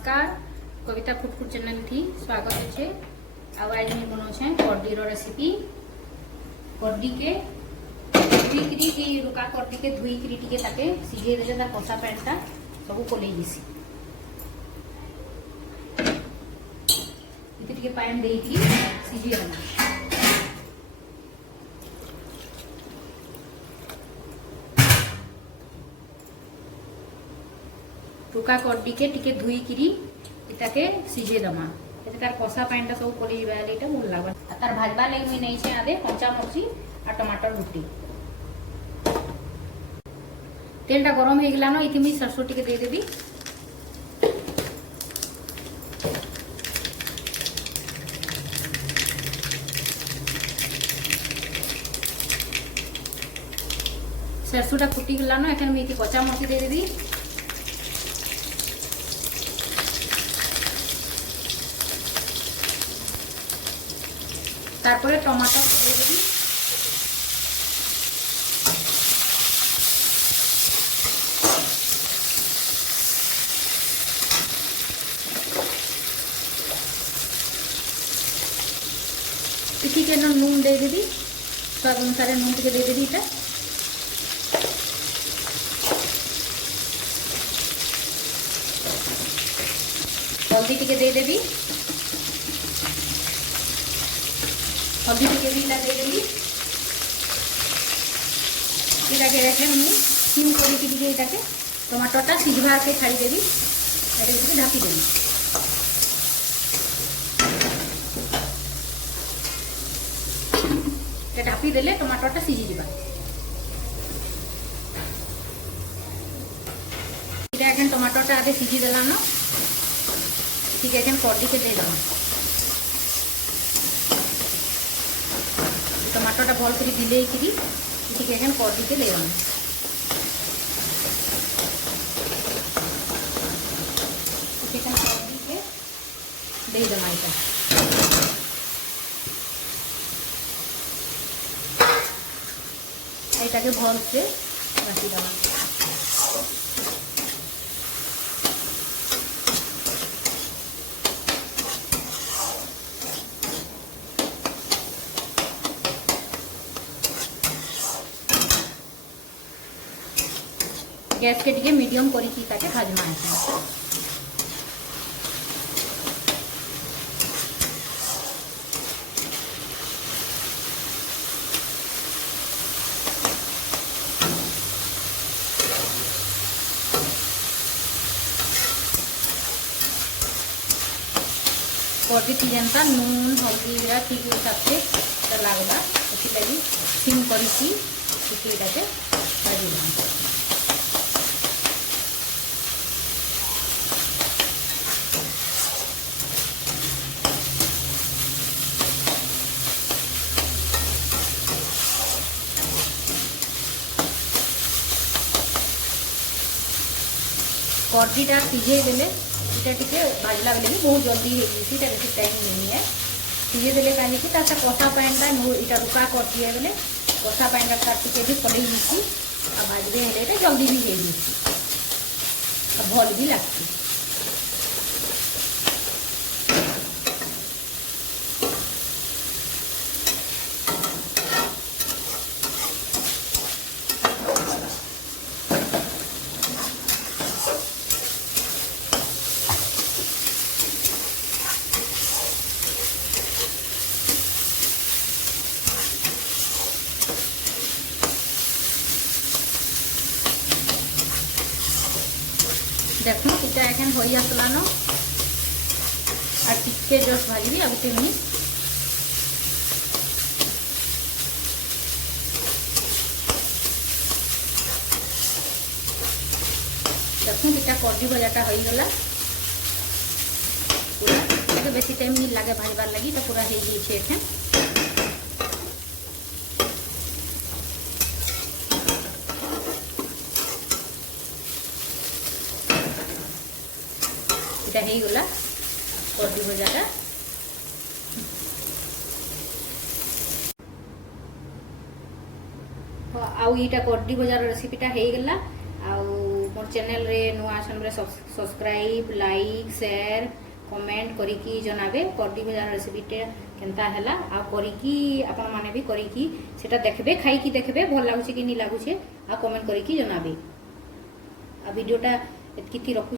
नमस्कार, कविता फुटफुट चैनल थी स्वागत है। अब आज मैं बनाऊँ कड्डी रेसिपी। कड्डी के धुईकरी की रुका कड्डी के धुईकरी टिके ताके सिझे देले ता कसा पैंटा सब कोले जिसी इति टिके पानी देई सिझे देना। रुका कड्डी के टिके धुईकरी इताके सिझे दमा एते तार कसा पानीटा सब कोली बाले एटा भल लागबा। तार भाजबा ले मुई नै छै आदे कंचा मरची आ टमाटर गुटी। तेलटा गरम हे गेला न इति मुई सरसों टिके दे देबी। सरसोटा फुटी गेला न एखन मुई इति कच्चा मरची दे देबी। तारपरे टमाटर दे देबी। इसी के नून दे देबी, स्वाद अनुसार नून टिके दे देबी। इटा हल्दी टिके दे देबी। हल्दी टिके भी दे देबी। इटाके रखे मुझे सिम करके टिके इटाके टमाटरटा सिझवा के छाड़ी देबी। एटा टिके ढापी देबी। एटा ढापी देले टमाटरटा सिझी जिबा। इटा एखन टमाटरटा आगे सिझी देला न ठीक है। एखन कड्डी के दे देबा। टमाटरटा भल कर दिले ठीक है। कड्डी के दे कड्डी के दे दमा। एटा के भल से राखी दमा। गैस के टिके मीडियम करी ताके भाजमा है। कड्डी सीजनता नून हल्दी ठीक हिसाब से लगला लगी सिम करी भाजी। कड्डीटा सीझे देले इटा टिके भाजला बेले बहुत जल्दी होती बेसी टाइम नहीं है। सीझे देले कहीं तार कषा पानीटा इटा रुका कड्डी है बेले कषा पानीटा तार टिके भी कड़े आ भाजबे हेले जल्दी भी हो भल भी लगती। देखो इटा एखन हो आसला न और टिके जस्ट भाजी अब टे मिनिट। देखो इटा कड्डी भजाटा हो गला पूरा बेसी टाइम नहीं लगे भाजबार लगी तो पूरा हो गई एखन। इटा हो गला कड्डी भजाटा। आउ इटा कड्डी भजार रेसिपीटा हो गला। मोर चैनल रे नुआ अछन बले सब्सक्राइब लाइक शेयर कमेंट करिकी जनाबे करडी भजा रेसिपी टे केनता हैला आ करिकी आपण माने भी करिकी सेटा देखबे खाई की देखबे भल लागुचे कि नी लागुचे आ कमेंट करिकी जनाबे आ वीडियोटा एतकी थी रखु।